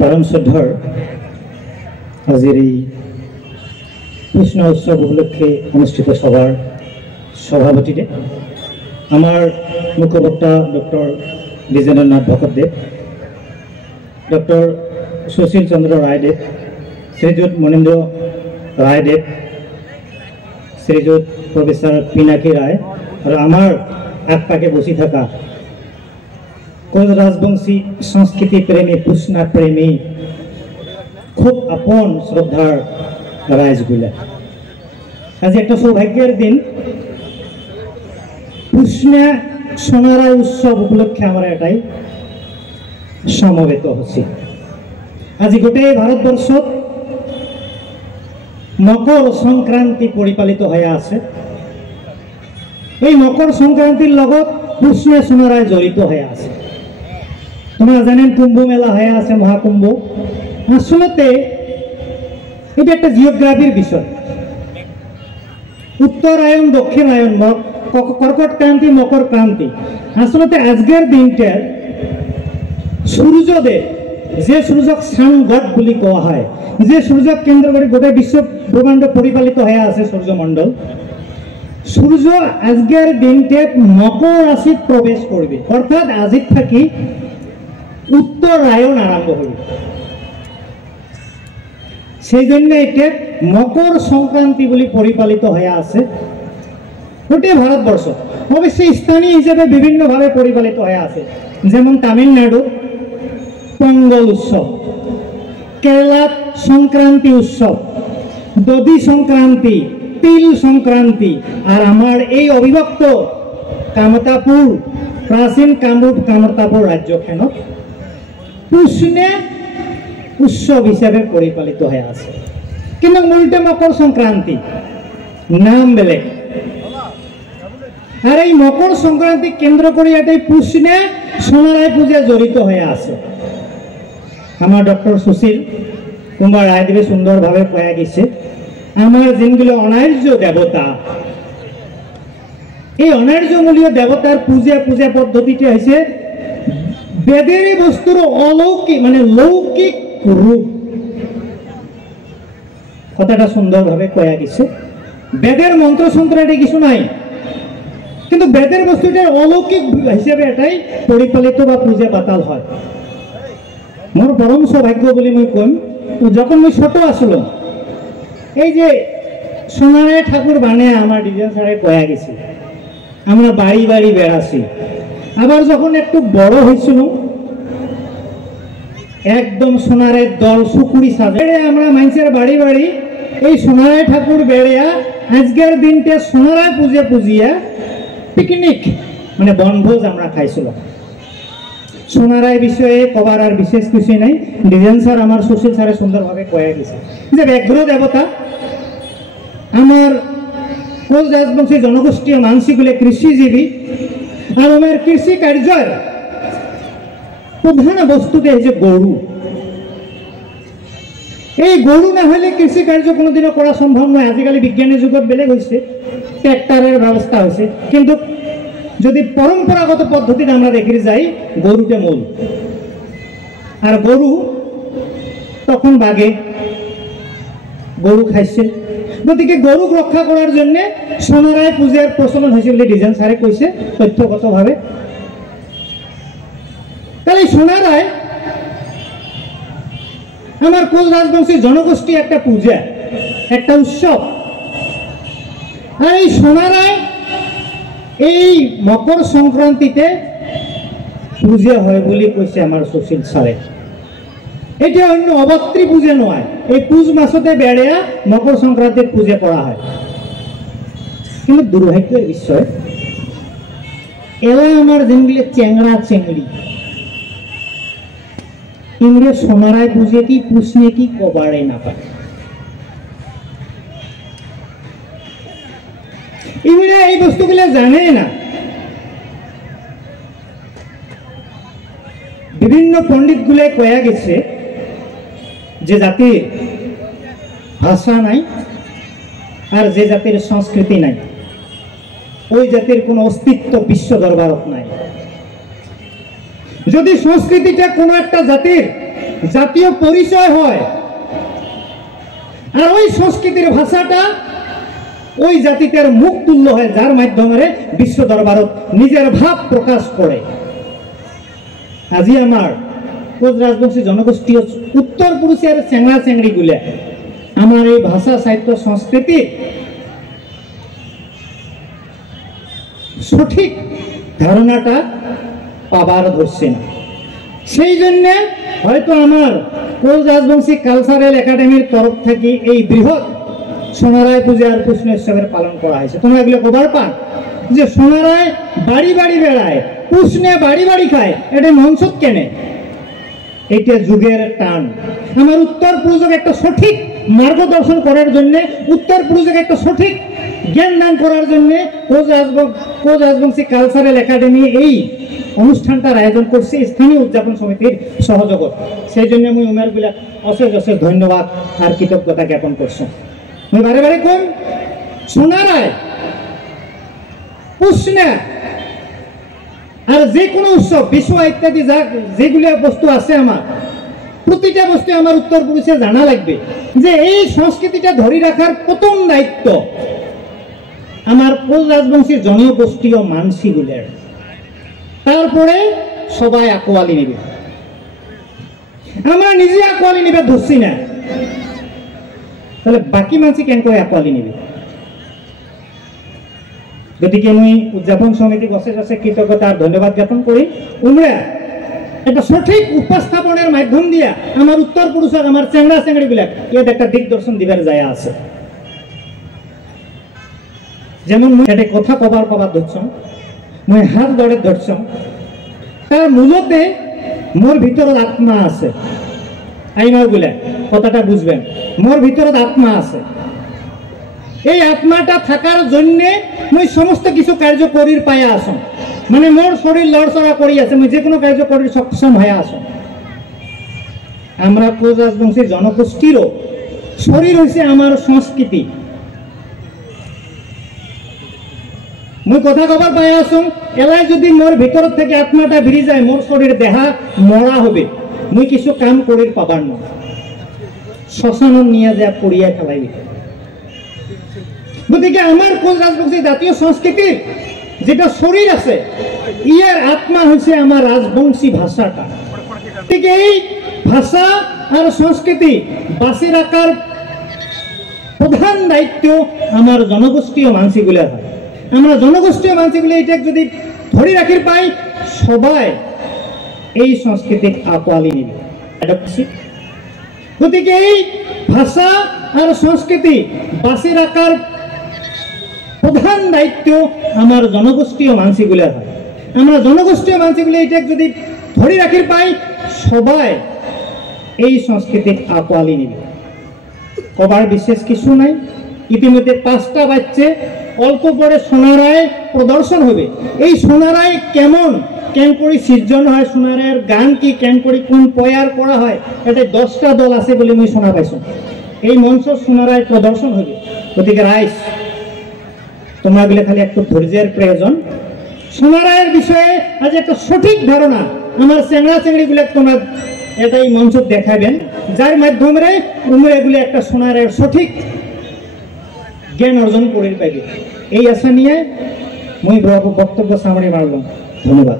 परम श्रद्धर आजिर कृष्ण उत्सव उपलक्षे अनुष्ठित सभार सभापति आमार मुखपक्ता doctor द्विजेन्द्रनाथ भकतदेव, doctor Sushil Chandra रायदेव, श्रीजुत Manindra रायदेव, श्रीजुत professor Pinaki राय और आमार आगपाके बसि थाका कोच राजबंशी संस्कृति प्रेमी पुष्णा प्रेमी खूब आपन श्रद्धार राइजगुला आज एक सौभाग्यर दिन पुष्णा सोनाराय उत्सव उपलक्षे आमार एटाई समवेत हच्छे। आज गोटे भारतवर्षत मकर संक्रांति परिपालित हये आछे। এই मकर संक्रांतिर लगत पुष्णा सोनाराय जड़ित हये आछे। तुम्हारा जानें कुम्भ मेला हये आछे, महाकुम्भ। आसलते এটা একটা জিওগ্রাফির বিষয়। उत्तरायण दक्षिणायन कर्कट क्रांति मकर क्रांति आसलते आजकेर दिनटार सूर्यदेव जे सूर्यक सान गड বুলি কোয়া হয়, যে सूर्यक केंद्र করে গোটা বিশ্ব ব্রহ্মাণ্ড পরিচালিত হয়ে আছে সূর্যমণ্ডল, সূর্য আজকের দিনটাত মকর রাশিত প্রবেশ করবে, অর্থাৎ আজি থাকি उत्तरायण आरम्भ हल। সেই জন্য এটা मकर संक्रांति परिपालित हये आछे गोटे भारतवर्ष। अवश्य स्थानीय हिसाब विभिन्न भावे परिपालित हये आछे, जेमन तामिलनाडु पोंगल उत्सव, केरला संक्रांति उत्सव, दधि संक्रांति, तिल संक्रांति और आमार এই अविभक्त कामतापुर प्राचीन कामरूप कामतापुर राज्यखनत पुष्णा उत्सव हिसाब से परिपालित हये आछे। किन्तु मूलटा मकर संक्रांति नाम बेलेग और ये मकर संक्रांति केंद्र करे एटाई पुष्णा सोनाराय पूजा जड़ित हये आछे। आमार डॉक्टर सुशील कुमार रायदेवे सुंदर भावे कया गेछे आमार जिनगुलो अनार्य देवता এই অনার্যমূলীয় দেবতার পূজা পূজা পদ্ধতিটা হইছে বেদের বস্তুর অলৌকিক মানে লৌকিক রূপ। কথাটা সুন্দর ভাবে কয়া গেছে। বেদের মন্ত্র সন্ত্র এটা কিছু নাই, কিন্তু বেদের বস্তুটার অলৌকিক হিসেবে এটাই পরিচালিত বা পূজা পাতাল হয়। মোর পরম সৌভাগ্য বলি মই কম, যখন মই ছোট আসলো এই যে সোনারায় ঠাকুর বানিয়ে আমার ডিজাইন স্যারে কয়া গেছে আমরা বাড়ি বাড়ি বেড়াছি। আবার যখন একটু বড় হয়েছিল একদম সোনারের দল সুকুড়ি সাজে আমরা মানুষের বাড়ি বাড়ি এই সোনারায় ঠাকুর বেড়িয়া আজকের দিনটা সোনারায় পূজা পূজিয়া পিকনিক মানে বনভোজ আমরা খাইছিল। সোনারায় বিষয়ে কবার আর বিশেষ কিছু নাই, ডিজাইন স্যার আমার সুশীল স্যারে সুন্দরভাবে কয়ে গেছে যে ব্যাঘ্র দেবতা আমার কোচ রাজবংশী জনগোষ্ঠীয় মানসিকগুলো কৃষিজীবী আর আমার কৃষি কার্যের প্রধান বস্তুতে হচ্ছে গরু। এই গরু না হলে কৃষি কার্য কোনোদিনও করা সম্ভব নয়। আজকাল বিজ্ঞানের যুগত বেলেগ হয়েছে, ট্র্যাক্টরের ব্যবস্থা হয়েছে, কিন্তু যদি পরম্পরাগত পদ্ধতিতে আমরা দেখে যাই গরুটা মূল। আর গরু তখন বাগে গরু খাইছে, গতিকে গরুক রক্ষা করার জন্য সোনারায় পূজার প্রচলন হয়েছে বলে ডিজাইন স্যারে কইছে তথ্যগতভাবে। তাহলে সোনারায় আমার কোচ রাজবংশী জনগোষ্ঠী একটা পূজা, একটা উৎসব। আর এই সোনারায় এই মকর সংক্রান্তিতে পূজা হয় বলে কইছে আমার সুশীল স্যারে। এটা অন্য অবত্রী পূজা নয়, এই পুষ মাসতে বেড়িয়া মকর সংক্রান্তির পূজা করা হয়। কিন্তু দুর্ভাগ্যের বিষয় এলা আমার যেগুলো চেংড়া চেংড়ি ইংরেজ সোনারায় পূজে কি পুষনে কি কবারে না পারে। ইংরেজ এই বস্তুগুলো জানে না। বিভিন্ন পণ্ডিত গুলো কয়া গেছে যে জাতির ভাষা নাই আর যে জাতির সংস্কৃতি নাই ওই জাতির কোনো অস্তিত্ব বিশ্ব দরবারত নাই। যদি সংস্কৃতিটা কোনো একটা জাতির জাতীয় পরিচয় হয়। আর ওই সংস্কৃতির ভাষাটা ওই জাতিটার মুখ তুল্য হয়, যার মাধ্যমে বিশ্ব দরবারত নিজের ভাব প্রকাশ করে। আজি আমার কোচ রাজবংশী জনগোষ্ঠী উত্তর পুরুষের চেংড়া চেংড়ি গুলে আমার এই ভাষা সাহিত্য সংস্কৃতি সঠিক ধারণাটা পাবার ধরছে না। সেই জন্য হয়তো আমার কোচ রাজবংশী কালচারাল একাডেমির তরফ থেকে এই বৃহৎ সোনারায় পূজার কৃষ্ণ উৎসবের পালন করা হয়েছে। তোমরা এগুলো খবর পান যে সোনারায় বাড়ি বাড়ি বেড়ায়, কৃষ্ণে বাড়ি বাড়ি খায়, এটা মঞ্চত কেনে? এটা যুগের টান। আমার উত্তর পুরুষকে একটা সঠিক মার্গদর্শন করার জন্য, উত্তর পুরুষকে একটা সঠিক জ্ঞান দান করার জন্য কোচ রাজবংশী কালচারাল একাডেমি এই অনুষ্ঠানটার আয়োজন করছে স্থানীয় উদযাপন সমিতির সহযোগত। সেই জন্য আমি উমেরগুলা অশেষ অশেষ ধন্যবাদ আর কৃতজ্ঞতা জ্ঞাপন করছি। আমি বারে বারে কই সোনারায় উষ্ণা আর যে কোনো উৎসব বিশ্ব ইত্যাদি যা যেগুলো বস্তু আছে আমার প্রতিটা বস্তু আমার উত্তর পুরুষে জানা লাগবে যে এই সংস্কৃতিটা ধরে রাখার প্রথম দায়িত্ব আমার কোচ রাজবংশীর জনগোষ্ঠীয় মানসিগুলের। তারপরে সবাই আকোয়ালি নেবে। আমরা নিজে আকোয়ালি নেবে ধরছি না, তাহলে বাকি মানুষ কেন করে আকোয়ালি নেবে? গতিকে আমি উদযাপন সমিতি অশেষ অশেষ কৃতজ্ঞতা আর ধন্যবাদ জ্ঞাপন করি। তোমরা একটা সঠিক উপস্থাপনের মাধ্যম দিয়া আমার উত্তর পুরুষক আমার চেংড়া চেংড়ি বিলাক এর একটা দিগদর্শন দিবার যায় আছে। যেমন এটা কথা কবার ধরছ, মই হাত গড়ে ধরছ, তার মূলতে মোর ভিতৰত আত্মা আছে। আইমাও বলে কথাটা বুঝবেন, মোৰ ভিতৰত আত্মা আছে। এই আত্মাটা থাকার জন্য মই সমস্ত কিছু কার্য করির পায়ে আসম, মানে মোর শরীর লড়চড়া করি আছে, মই যে কোনো কার্য করির সক্ষম হয়ে আসম। আমরা কোচ রাজবংশীর জনগোষ্ঠীরও শরীর হয়েছে আমার সংস্কৃতি। মই কথা কবার পাই আসুন, এলাই যদি মোর ভিতর থেকে আত্মাটা বেরিয়ে যায়, মোর শরীর দেহা মরা হবে, মই কিছু কাম করির পাবার না, শ্মশানত নিয়ে যা পড়িয়া ফেলাই দিতে। গতিকে আমার কোচ রাজবংশী জাতীয় সংস্কৃতির যেটা শরীর আছে, ইয়ার আত্মা হচ্ছে আমার রাজবংশী ভাষাটা। ঠিক এই ভাষা আর সংস্কৃতি বাঁচি রাখার প্রধান দায়িত্ব আমার জনগোষ্ঠীয় মানসিগুলোর হয়। আমরা জনগোষ্ঠীয় মানসিগুলো এটা যদি ধরে রাখির পাই, সবাই এই সংস্কৃতিক আকোয়ালি নিবে। গতিকে এই ভাষা আর সংস্কৃতি বাঁচি রাখার প্রধান দায়িত্ব আমার জনগোষ্ঠীয় মানসিগুলোর হয়। আমরা জনগোষ্ঠীয় মানসিগুলো এটা যদি ধরে রাখির পাই, সবাই এই সংস্কৃতিক আকোয়ালি নিবে। কবার বিশেষ কিছু নাই, ইতিমধ্যে 5টা বাজছে, অল্প পরে সোনারায় প্রদর্শন হবে। এই সোনারায় কেমন কেন করে সৃজন হয়, সোনারায়ের গান কি কেন করে কোন পয়ার করা হয়, এটা 10টা দল আছে বলে আমি শোনা পাইছো। এই মঞ্চ সোনারায় প্রদর্শন হবে। গতিকে রাইস তোমরা গুলো খালি একটু ধৈর্যের প্রয়োজন। সোনারায়ের বিষয়ে আজ একটা সঠিক ধারণা আমার চেংড়া চেংড়ি গুলো তোমরা এটাই মঞ্চ দেখাবেন, যার মাধ্যমে তোমরা এগুলো একটা সোনারায়ের সঠিক জ্ঞান অর্জন করে পাইবে। এই আশা নিয়ে মই বক্তব্য সামনে মারলাম। ধন্যবাদ।